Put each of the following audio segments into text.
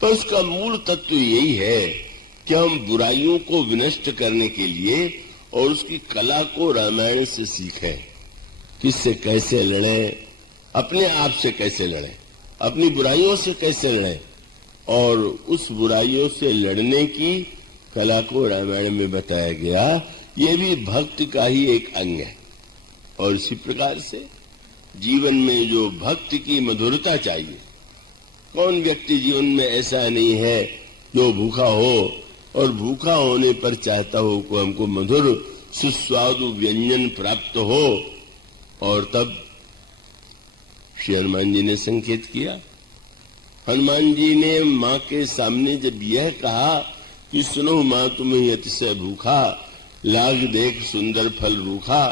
पर उसका मूल तत्व यही है कि हम बुराइयों को विनष्ट करने के लिए और उसकी कला को रामायण से सीखें। किससे कैसे लड़ें, अपने आप से कैसे लड़ें, अपनी बुराइयों से कैसे लड़ें, और उस बुराइयों से लड़ने की कला को रामायण में बताया गया। ये भी भक्ति का ही एक अंग है। और इसी प्रकार से जीवन में जो भक्ति की मधुरता चाहिए, कौन व्यक्ति जीवन में ऐसा नहीं है जो भूखा हो और भूखा होने पर चाहता हो कि हमको मधुर सुस्वादु व्यंजन प्राप्त हो। और तब श्री हनुमान जी ने संकेत किया। हनुमान जी ने मां के सामने जब यह कहा कि सुनो मां तुम्हें अतिशय भूखा, लाग देख सुंदर फल रूखा,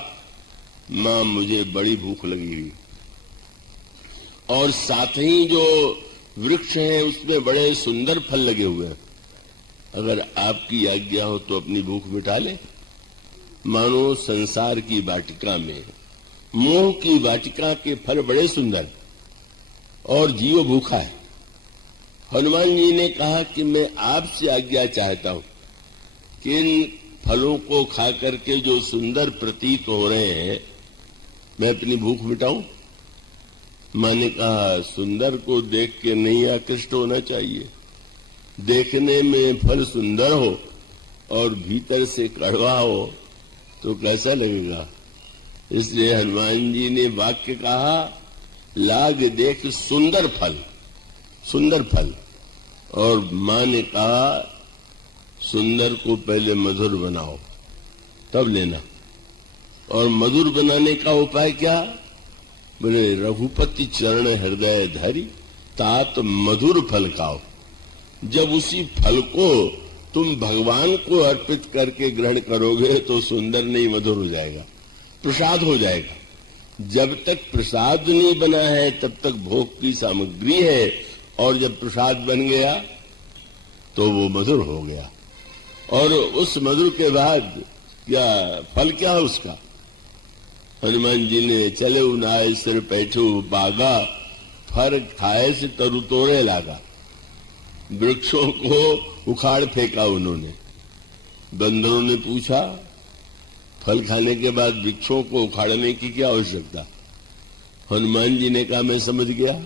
मां मुझे बड़ी भूख लगी हुई, और साथ ही जो वृक्ष हैं उसमें बड़े सुंदर फल लगे हुए हैं, अगर आपकी आज्ञा हो तो अपनी भूख मिटा ले। मानो संसार की वाटिका में, मोह की वाटिका के फल बड़े सुंदर और जीव भूखा है। हनुमान जी ने कहा कि मैं आपसे आज्ञा चाहता हूं कि इन फलों को खा करके जो सुंदर प्रतीत हो रहे हैं, मैं अपनी भूख मिटाऊं। मां ने कहा सुंदर को देख के नहीं आकृष्ट होना चाहिए, देखने में फल सुंदर हो और भीतर से कड़वा हो तो कैसा लगेगा। इसलिए हनुमान जी ने वाक्य कहा, लाग देख सुंदर फल, सुंदर फल। और मां ने कहा सुंदर को पहले मधुर बनाओ तब लेना। और मधुर बनाने का उपाय क्या? बोले रघुपति चरण हृदय धरी, तात मधुर फल खाओ। जब उसी फल को तुम भगवान को अर्पित करके ग्रहण करोगे तो सुंदर नहीं मधुर हो जाएगा, प्रसाद हो जाएगा। जब तक प्रसाद नहीं बना है तब तक भोग की सामग्री है, और जब प्रसाद बन गया तो वो मधुर हो गया। और उस मधुर के बाद क्या फल क्या है उसका? हनुमान जी ने चले उनाए सिर बैठो बागा, फर खाए से तरु तोड़े लागा। वृक्षों को उखाड़ फेंका उन्होंने। बंदरों ने पूछा फल खाने के बाद वृक्षों को उखाड़ने की क्या आवश्यकता? हनुमान जी ने कहा मैं समझ गया,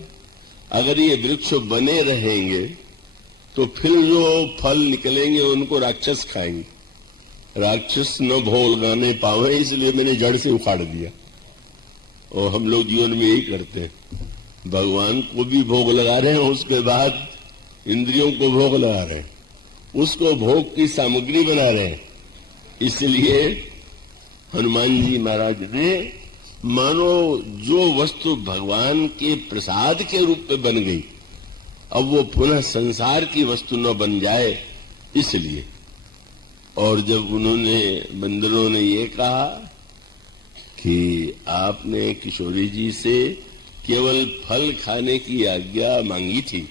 अगर ये वृक्ष बने रहेंगे तो फिर जो फल निकलेंगे उनको राक्षस खाएंगे, राक्षस न भोग लगाने पावे, इसलिए मैंने जड़ से उखाड़ दिया। और हम लोग जीवन में यही करते हैं, भगवान को भी भोग लगा रहे हैं, उसके बाद इंद्रियों को भोग लगा रहे हैं, उसको भोग की सामग्री बना रहे हैं। इसलिए हनुमान जी महाराज ने मानो जो वस्तु भगवान के प्रसाद के रूप में बन गई, अब वो पुनः संसार की वस्तु न बन जाए, इसलिए। और जब उन्होंने बंदरों ने ये कहा कि आपने किशोरी जी से केवल फल खाने की आज्ञा मांगी थी,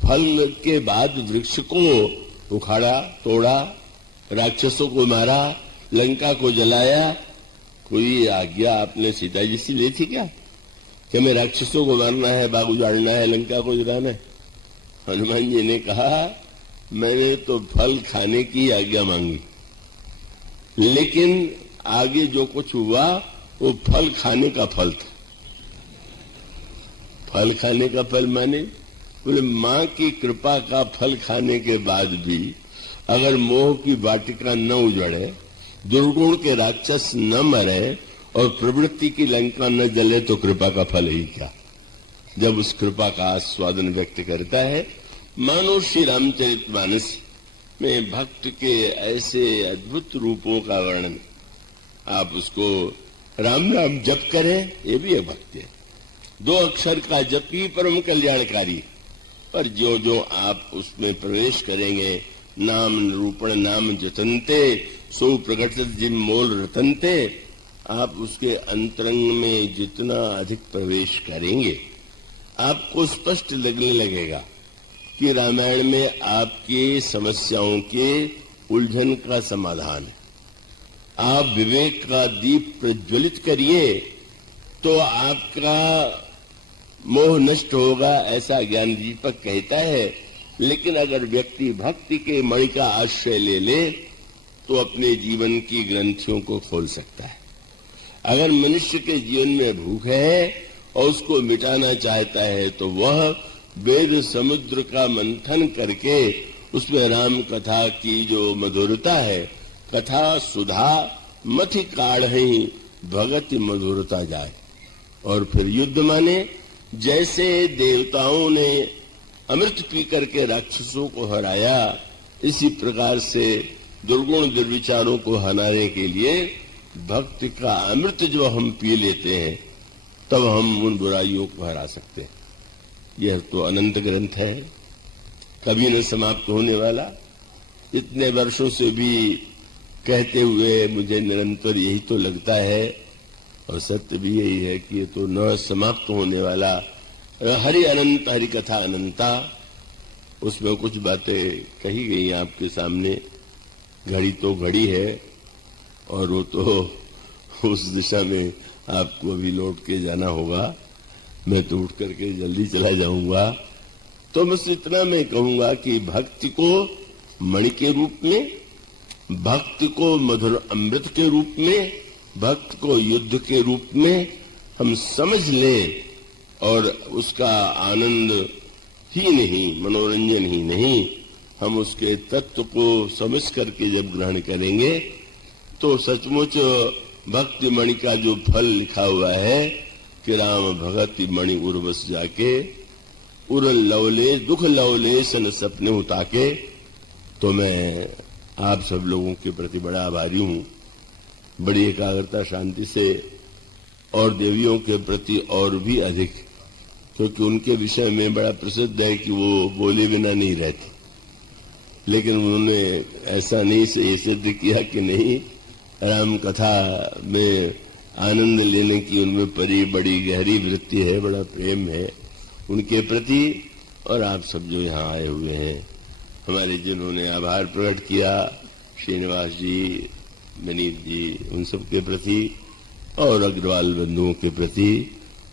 फल के बाद वृक्ष को उखाड़ा, तोड़ा, राक्षसों को मारा, लंका को जलाया, कोई आज्ञा आपने सीता जी से ली थी क्या कि मैं राक्षसों को मारना है, बाग उजाड़ना है, लंका को जलाना है? हनुमान जी ने कहा मैंने तो फल खाने की आज्ञा मांगी, लेकिन आगे जो कुछ हुआ वो फल खाने का फल था। फल खाने का फल माने बोले मां की कृपा का फल खाने के बाद भी अगर मोह की वाटिका न उजड़े, दुर्गुण के राक्षस न मरे और प्रवृत्ति की लंका न जले तो कृपा का फल ही क्या। जब उस कृपा का आस्वादन व्यक्त करता है, मानो श्री रामचरितमानस में भक्त के ऐसे अद्भुत रूपों का वर्णन, आप उसको राम राम जप करें, ये भी एक भक्ति है। 2 अक्षर का जप ही परम कल्याणकारी। पर जो जो आप उसमें प्रवेश करेंगे, नाम निरूपण नाम जतनते, सो प्रकट जिम मोल रतनते, आप उसके अंतरंग में जितना अधिक प्रवेश करेंगे, आपको स्पष्ट लगने लगेगा कि रामायण में आपकी समस्याओं के उलझन का समाधान है। आप विवेक का दीप प्रज्वलित करिए तो आपका मोह नष्ट होगा, ऐसा ज्ञान दीपक कहता है। लेकिन अगर व्यक्ति भक्ति के मणि का आश्रय ले ले तो अपने जीवन की ग्रंथियों को खोल सकता है। अगर मनुष्य के जीवन में भूख है और उसको मिटाना चाहता है तो वह वेद समुद्र का मंथन करके उसमें राम कथा की जो मधुरता है, कथा सुधा मथि काढ़हि भगति मधुरता जाए। और फिर युद्ध माने जैसे देवताओं ने अमृत पी करके राक्षसों को हराया, इसी प्रकार से दुर्गुण दुर्विचारों को हराने के लिए भक्ति का अमृत जो हम पी लेते हैं तब हम उन बुराइयों को हरा सकते हैं। यह तो अनंत ग्रंथ है, कभी न समाप्त होने वाला। इतने वर्षों से भी कहते हुए मुझे निरंतर यही तो लगता है, और सत्य भी यही है कि ये तो न समाप्त होने वाला हरि अनंत, हरि कथा अनंता। उसमें कुछ बातें कही गई आपके सामने। घड़ी तो घड़ी है और वो तो उस दिशा में आपको अभी लौट के जाना होगा। मैं तो उठ करके जल्दी चला जाऊंगा। तो बस इतना मैं कहूंगा कि भक्ति को मणि के रूप में, भक्ति को मधुर अमृत के रूप में, भक्त को युद्ध के रूप में हम समझ लें और उसका आनंद ही नहीं, मनोरंजन ही नहीं, हम उसके तत्व को समझ करके जब ग्रहण करेंगे तो सचमुच भक्ति मणि का जो फल लिखा हुआ है कि राम भगति मणि उर्वस जाके उर लवले दुख लवले सन सपने उताके। तो मैं आप सब लोगों के प्रति बड़ा आभारी हूं, बड़ी एकाग्रता शांति से, और देवियों के प्रति और भी अधिक, क्योंकि उनके विषय में बड़ा प्रसिद्ध है कि वो बोले बिना नहीं रहती। लेकिन उन्होंने ऐसा नहीं से ये सिद्ध किया कि नहीं, राम कथा में आनंद लेने की उनमें बड़ी गहरी वृत्ति है, बड़ा प्रेम है उनके प्रति। और आप सब जो यहाँ आए हुए हैं, हमारे जिन्होंने आभार प्रकट किया, श्रीनिवास जी, विनीत जी, उन सब के प्रति, और अग्रवाल बंधुओं के प्रति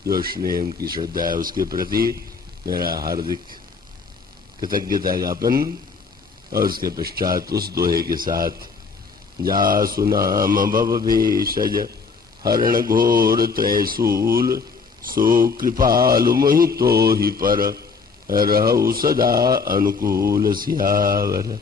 जो स्नेह उनकी श्रद्धा है उसके प्रति मेरा हार्दिक कृतज्ञता ज्ञापन। और उसके पश्चात उस दोहे के साथ, जासु नाम भव भेषज हरण घोर त्रैसूल, सो कृपालु मोहि तो ही पर रहु सदा अनुकूल। सियावर